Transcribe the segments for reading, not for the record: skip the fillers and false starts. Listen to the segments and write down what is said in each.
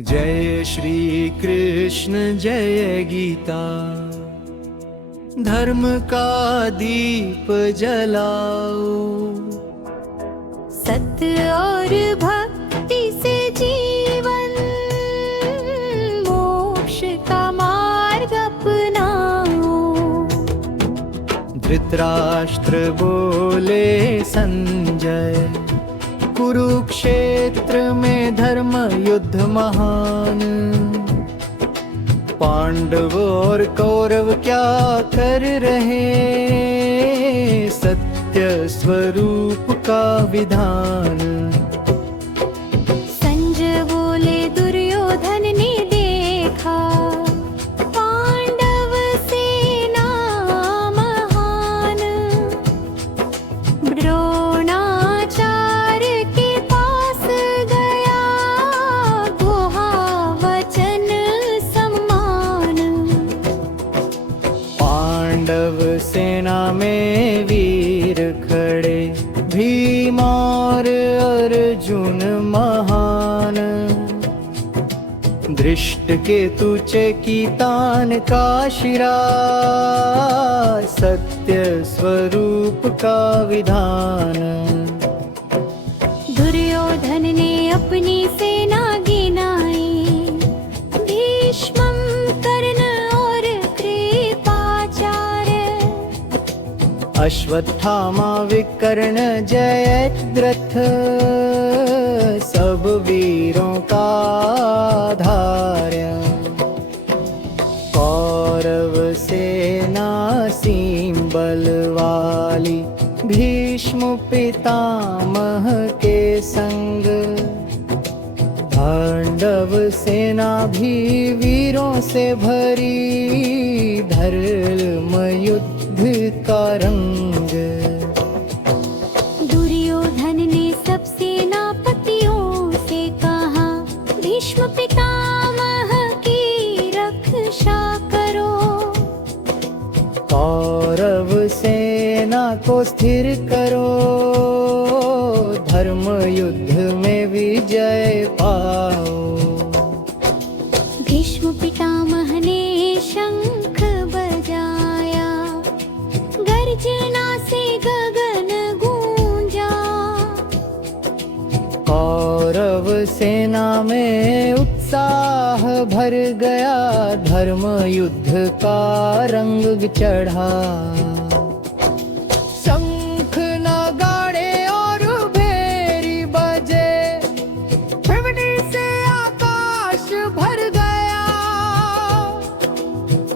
जय श्री कृष्ण जय गीता, धर्म का दीप जलाओ। सत्य और भक्ति से जीवन, मोक्ष का मार्ग अपनाओ। धृतराष्ट्र बोले संजय, कुरुक्षेत्र में धर्म युद्ध महान। पांडव और कौरव क्या कर रहे, सत्य स्वरूप का विधान। संजय बोले दुर्योधन ने देखा, पांडव सेना महान। द्रोणाचार्य के पास गया, गुहा वचन सम्मान। पांडव सेना में वीर खड़े, भीम और अर्जुन महान। धृष्टकेतु चेकितान का शिरा, सत्य स्वरूप का विधान। दुर्योधन ने अपनी सेना गिनाई, भीष्मं कर्ण और कृपाचार्य। अश्वत्थामा विकर्ण जयद्रथ, सब वीरों का आधार्य। कौरव सेना सीम बल वाली, भीष्म पितामह के संग। पांडव सेना भी वीरों से भरी, धर्म युद्ध का रंग। दुर्योधन ने सब सेनापतियों से कहा, भीष्म पितामह की रक्षा करो। कौरव सेना को स्थिर करो, धर्म युद्ध में विजय पाओ। भीष्म पितामह ने शंख बजाया, गर्जना से गगन गूंजा। कौरव सेना में उत्साह भर गया, धर्म युद्ध का रंग चढ़ा। शंख नगाड़े और भेरी बजे, त्रिवेणी से आकाश भर गया।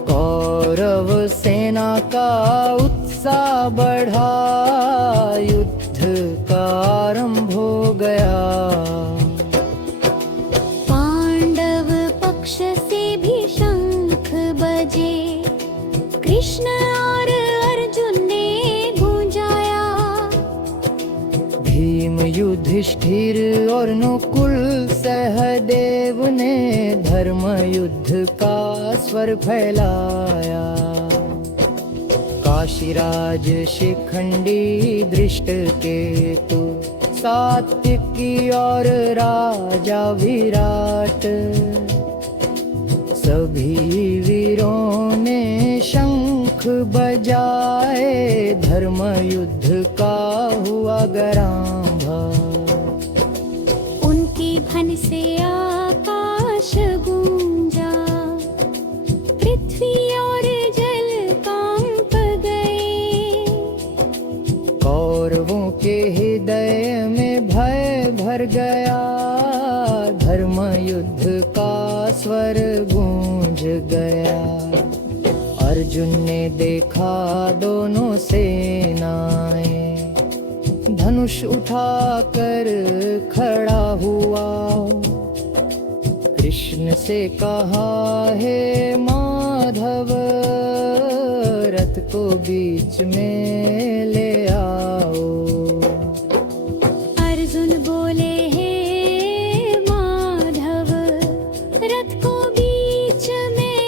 कौरव सेना का उत्साह बढ़ा, युद्ध का आरंभ हो गया। पांडव पक्ष से भी शंख बजे, कृष्ण और अर्जुन ने गूंजाया। भीम युधिष्ठिर और नकुल सहदेव ने धर्म युद्ध का स्वर फैलाया। काशीराज शिखंडी दृष्टकेतु, सात्विकी और राजा विराट। सभी वीरों ने शंख बजाए, धर्म युद्ध का हुआ गरांभा। उनकी धन से आकाश गूंजा, पृथ्वी और जल कांप गए। कौरवों के हृदय में भय भर गया, धर्म युद्ध का स्वर गूंज गया। अर्जुन ने देखा दोनों सेनाएं, धनुष उठाकर खड़ा हुआ। कृष्ण से कहा, हे माधव, रथ को बीच में ले आओ। अर्जुन बोले, हे माधव, रथ को बीच में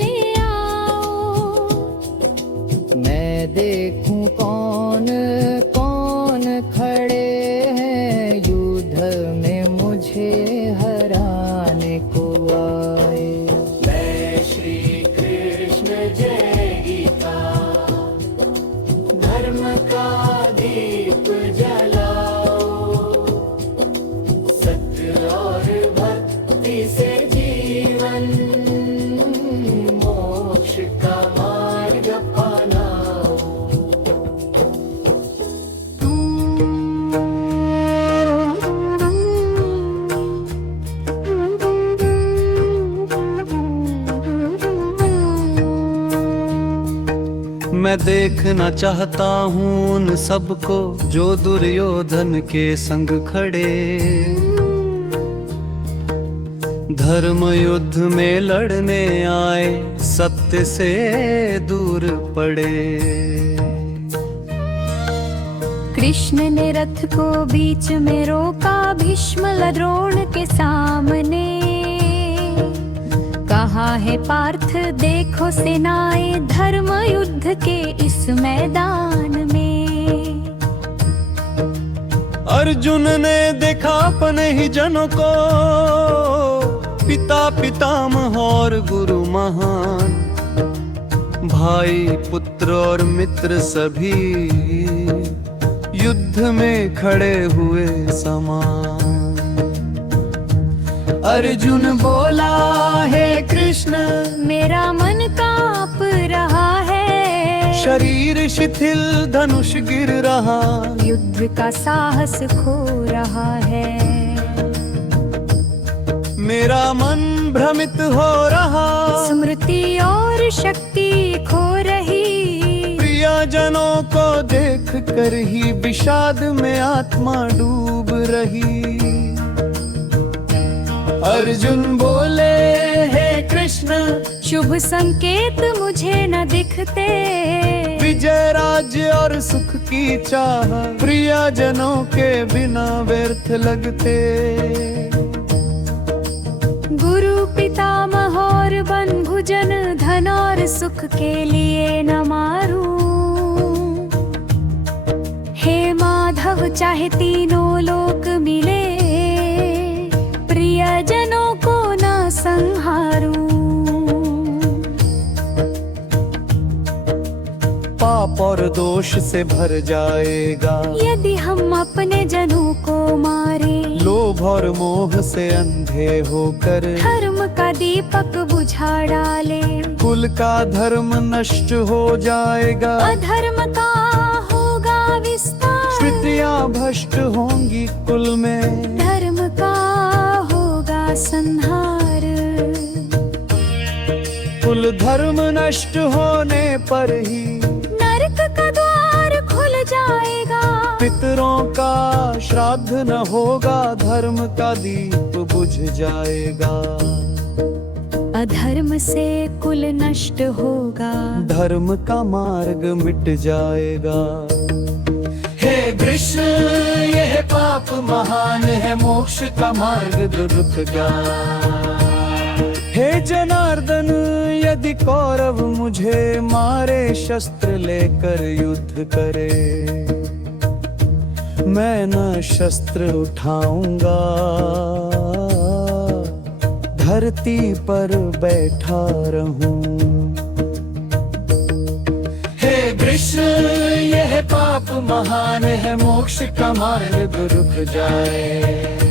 ले आओ। मैं देखूं कौन कौन खड़े हैं, युद्ध में मुझे हराने। मैं देखना चाहता हूँ उन सबको जो दुर्योधन के संग खड़े धर्म युद्ध में लड़ने आए, सत्य से दूर पड़े। कृष्ण ने रथ को बीच में रोका, भीष्म द्रोण के सामने। कहा है पार्थ देखो सेनाएं धर्म युद्ध के इस मैदान में। अर्जुन ने देखा अपने ही जनों को, पिता पितामह और गुरु महान, भाई पुत्र और मित्र सभी युद्ध में खड़े हुए समान। अर्जुन बोला हे कृष्ण मेरा मन कांप रहा है, शरीर शिथिल धनुष गिर रहा, युद्ध का साहस खो रहा है। मेरा मन भ्रमित हो रहा, स्मृति और शक्ति खो रही, प्रियजनों को देख कर ही विषाद में आत्मा डूब रही। अर्जुन बोले हे कृष्ण शुभ संकेत मुझे न दिखते, विजय राज्य और सुख की चाह प्रियजनों के बिना व्यर्थ लगते। गुरु पितामह और बंधुजन धन और सुख के लिए न मारूं। हे माधव चाहे तीनों लोक मिले, प्रियजनों को न संहारूं। पाप और दोष से भर जाएगा यदि हम अपने जनों को मारे, लोभ और मोह से अंधे होकर धर्म का दीपक बुझा डाले। कुल का धर्म नष्ट हो जाएगा, अधर्म का होगा विस्तार, श्रुतियाँ भ्रष्ट होंगी कुल में, धर्म का होगा संहार। कुल धर्म नष्ट होने पर ही नरक का द्वार खुल जाएगा, पितरों का श्राद्ध न होगा, धर्म का दीप बुझ जाएगा। अधर्म से कुल नष्ट होगा, धर्म का मार्ग मिट जाएगा। हे कृष्ण यह पाप महान है, मोक्ष का मार्ग रुक जा। हे जनार्दन यदि कौरव मुझे मारे, शस्त्र लेकर युद्ध करे, मैं न शस्त्र उठाऊंगा, धरती पर बैठा रहूं। हे कृष्ण यह पाप महान है, मोक्ष का मार्ग रुक जाए।